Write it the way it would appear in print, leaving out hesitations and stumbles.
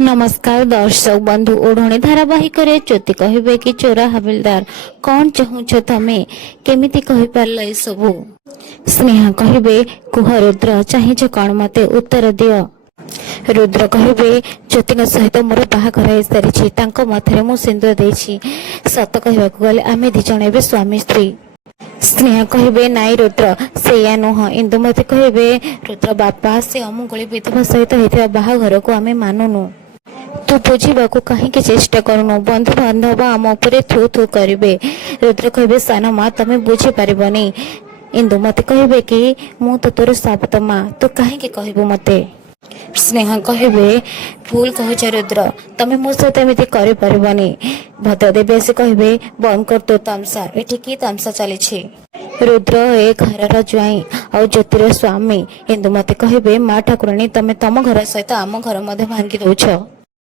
नमस्कार दर्शक बंधु ओढ़णी धारावाहिक ज्योति कहे कि चोरा हविलदार कौन चाहूच तमें केमिति कहि पारल ए सबू। स्नेहा कहे कुह रुद्र चाहिए कौन मते उत्तर दियो। रुद्र कहे ज्योति सहित मोर बाहाघर हो सारी मथरे मु सिंदूर देछि। सत कहवा गले आमे दी जण एबे स्वामी स्त्री। स्नेहा कहे नाई रुद्र से नुह। इंदुमती कहे रुद्र बापा से अमुगुली विधवा सहित होता बाहाघर को आमे मानुनु। तू बुझा कहीं चेष्टा करूनु। बंधु बांधव आम उपरे थू थू करेंगे। रुद्र कहे सान माँ तमें बुझी पारबनी। इंदुमती कहे कि मु तो तोर साबत माँ तू कहीं कहबू मते। स्नेहा कहे भूल कहुच रुद्र तमें मो सहित एमती करनी। भद्रदेवी आसी कहे बंद कर तो तमसा एठी की तमसा चली। रुद्र ए घर ज्वाई आ ज्योतिर स्वामी। इंदुमती कहे माँ ठाकुराणी तमें तम घर सहित आम घर भांगी दौछ।